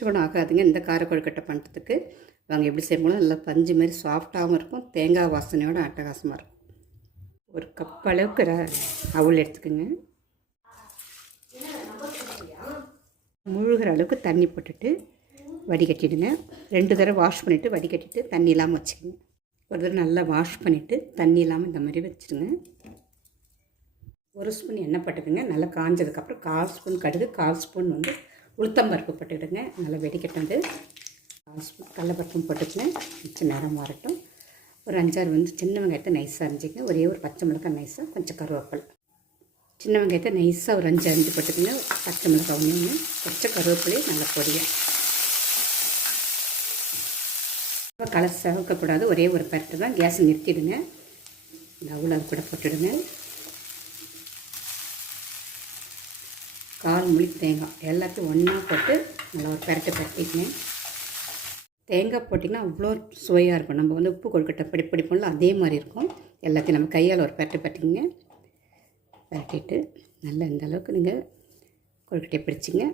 கூட ஆகாதுங்க. இந்த கார கொழுக்கட்டை பண்ணுறதுக்கு வாங்க எப்படி செய்யும்போது நல்லா பஞ்சு மாதிரி சாஃப்டாகவும் இருக்கும். தேங்காய் வாசனையோட அட்டகாசமாக இருக்கும். ஒரு கப் அளவுக்கு ர- அவல் எடுத்துக்கோங்க. முழுகிற அளவுக்கு தண்ணி போட்டுட்டு வடிகட்டிடுங்க. ரெண்டு தடவை வாஷ் பண்ணிவிட்டு வடிகட்டிட்டு தண்ணி இல்லாமல் வச்சுக்கோங்க. ஒரு தடவை நல்லா வாஷ் பண்ணிவிட்டு தண்ணி இல்லாமல் இந்த மாதிரி வச்சுருங்க ஒரு ஸ்பூன் எண்ணெய் பட்டுக்குங்க. நல்லா காஞ்சதுக்கப்புறம் கால் ஸ்பூன் கடுகு கால் ஸ்பூன் வந்து உளுத்தம்பருப்பு போட்டுக்கிடுங்க. நல்லா வெடிக்கட்டு வந்து கடலப்பருப்பும் போட்டுக்கங்க. கொஞ்சம் நேரம் வரட்டும். ஒரு அஞ்சாறு வந்து சின்ன வெங்காயத்தை நைஸாக அரிஞ்சிக்கங்க ஒரே ஒரு பச்சை மிளகாய் நைஸாக கொஞ்சம் கருவேப்பிலை. சின்ன வெங்காயத்தை நைஸாக ஒரு அஞ்சு அஞ்சு போட்டுக்கங்க. பச்சை மிளகாய் ஒன்று கொஞ்சம் கருவேப்பிலையும் நல்லா பொடியும் ரொம்ப கலர் சவக்கக்கூடாது. ஒரே ஒரு பருப்பு தான். கேஸ் நிறுத்திடுங்க. இந்த அவ்வளோ கூட போட்டுடுங்க. கால் மொழி தேங்காய். எல்லாத்தையும் ஒன்றா போட்டு நல்லா ஒரு பரட்டை பரட்டிக்கங்க. தேங்காய் போட்டிங்கன்னா அவ்வளோ சுவையாக இருக்கும். நம்ம வந்து உப்பு கொழுக்கட்டை படி படிப்போம்ல அதே மாதிரி இருக்கும். எல்லாத்தையும் நம்ம கையால் ஒரு பரட்டை பரட்டிங்க பரட்டிட்டு நல்லா இந்த அளவுக்கு நீங்கள் கொழுக்கட்டையை பிடிச்சிங்க.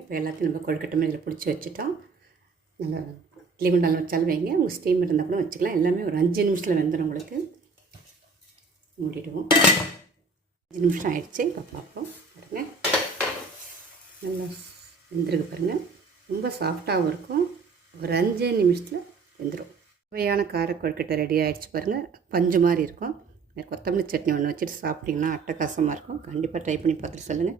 இப்போ எல்லாத்தையும் நம்ம கொழுக்கட்டை மாதிரி இதில் பிடிச்சி வச்சுட்டோம் நல்லா இட்லி குண்டால் வச்சாலும் வைங்க. உங்கள் ஸ்டீம் இருந்தால் கூட வச்சுக்கலாம். எல்லாமே ஒரு அஞ்சு நிமிஷத்தில் வெந்துடும் உங்களுக்கு. மூடிடுவோம். அஞ்சு நிமிஷம் ஆயிடுச்சு. இப்போ பார்ப்போம் பாருங்க. நல்லா வெந்திருக்கு பாருங்கள் ரொம்ப சாஃப்டாகவும் இருக்கும். ஒரு அஞ்சே நிமிஷத்தில் வெந்துடும் சுவையான கார கொழுக்கட்டை ரெடி ஆகிடுச்சு பாருங்கள் பஞ்சு மாதிரி இருக்கும். கொத்தமல்லி சட்னி ஒன்று வச்சுட்டு சாப்பிட்டிங்கன்னா அட்டகாசமாக இருக்கும். கண்டிப்பாக ட்ரை பண்ணி பார்த்துட்டு சொல்லுங்கள்